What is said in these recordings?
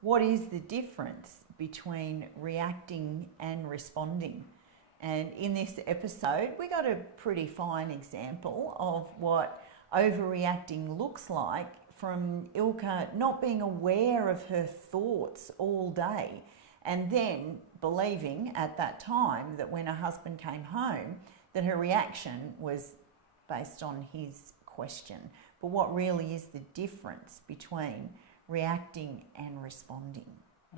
what is the difference between reacting and responding? And in this episode, we got a pretty fine example of what overreacting looks like from Ilka not being aware of her thoughts all day, and then believing at that time that when her husband came home that her reaction was based on his question. But what really is the difference between reacting and responding?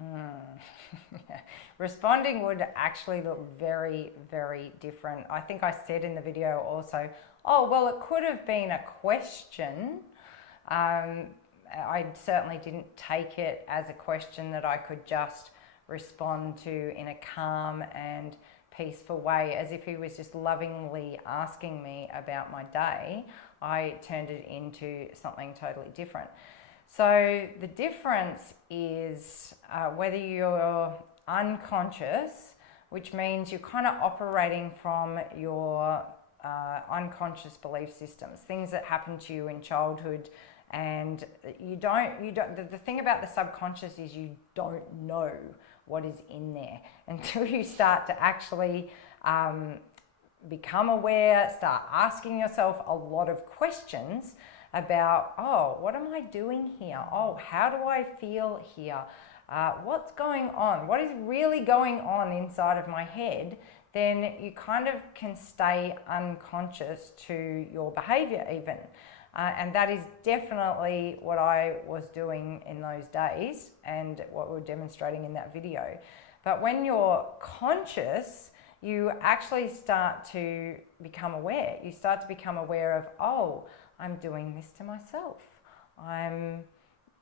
Yeah. Responding would actually look very, very different. I think I said in the video also, oh, well, it could have been a question. I certainly didn't take it as a question that I could just respond to in a calm and peaceful way, as if he was just lovingly asking me about my day. I turned it into something totally different. So the difference is whether you're unconscious, which means you're kind of operating from your unconscious belief systems, things that happen to you in childhood, and you don't. The thing about the subconscious is you don't know what is in there until you start to actually become aware, start asking yourself a lot of questions about, oh, what am I doing here? Oh, how do I feel here? What's going on? What is really going on inside of my head? Then you kind of can stay unconscious to your behavior even. And that is definitely what I was doing in those days and what we're demonstrating in that video. But when you're conscious, you actually start to become aware. You start to become aware of, oh, I'm doing this to myself. I'm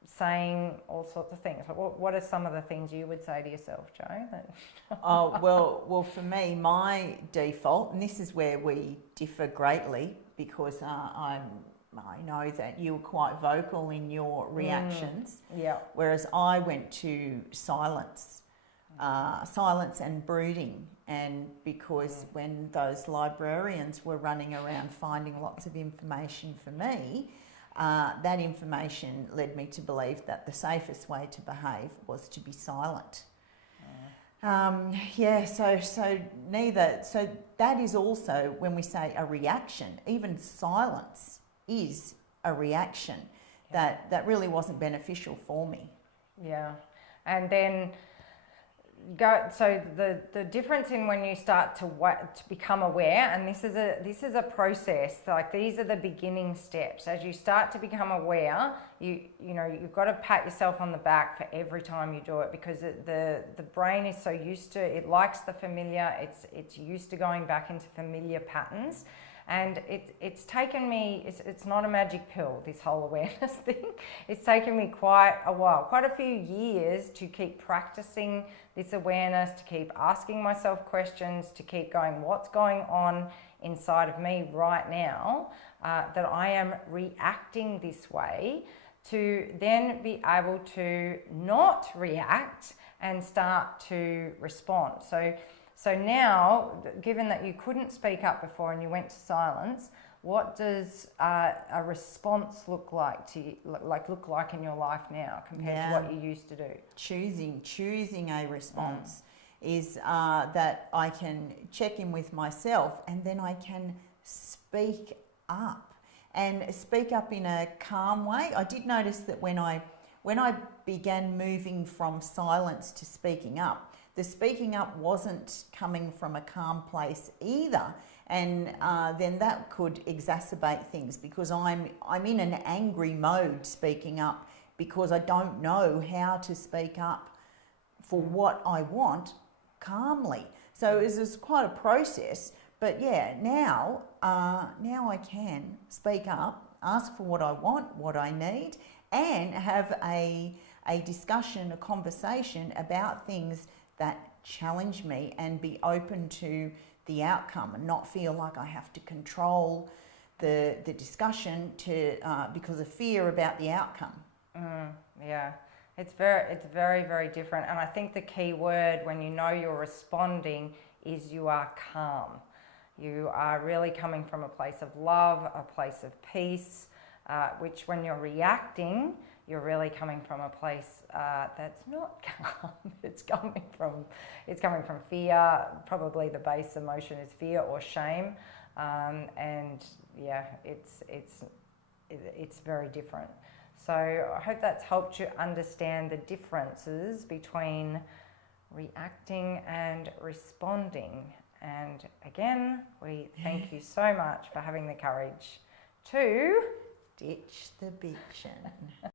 saying all sorts of things. What are some of the things you would say to yourself, Jo? Oh, well, for me, my default, and this is where we differ greatly, because I know that you were quite vocal in your reactions, whereas I went to silence and brooding. And because when those librarians were running around finding lots of information for me, that information led me to believe that the safest way to behave was to be silent. So that is also, when we say a reaction, even silence is a reaction that really wasn't beneficial for me. Yeah. And then so the difference in when you start to become aware, and this is a process, like these are the beginning steps. As you start to become aware, you've got to pat yourself on the back for every time you do it, because the brain is so used to, it likes the familiar, it's used to going back into familiar patterns. And it's taken me, it's not a magic pill, this whole awareness thing. It's taken me quite a while, quite a few years to keep practicing this awareness, to keep asking myself questions, to keep going, what's going on inside of me right now that I am reacting this way, to then be able to not react and start to respond. So now, given that you couldn't speak up before and you went to silence, what does a response look like in your life now compared to what you used to do? Choosing a response is that I can check in with myself, and then I can speak up, and speak up in a calm way. I did notice that when I began moving from silence to speaking up, the speaking up wasn't coming from a calm place either, and then that could exacerbate things, because I'm in an angry mode speaking up, because I don't know how to speak up for what I want calmly. So it was quite a process, but now I can speak up, ask for what I want, what I need, and have a discussion, a conversation about things that challenge me, and be open to the outcome, and not feel like I have to control the discussion because of fear about the outcome. Yeah, it's very, very different. And I think the key word when you know you're responding is you are calm. You are really coming from a place of love, a place of peace, which when you're reacting, you're really coming from a place that's not calm. It's coming from fear. Probably the base emotion is fear or shame, and yeah, it's very different. So I hope that's helped you understand the differences between reacting and responding. And again, we thank you so much for having the courage to ditch the bitchin'.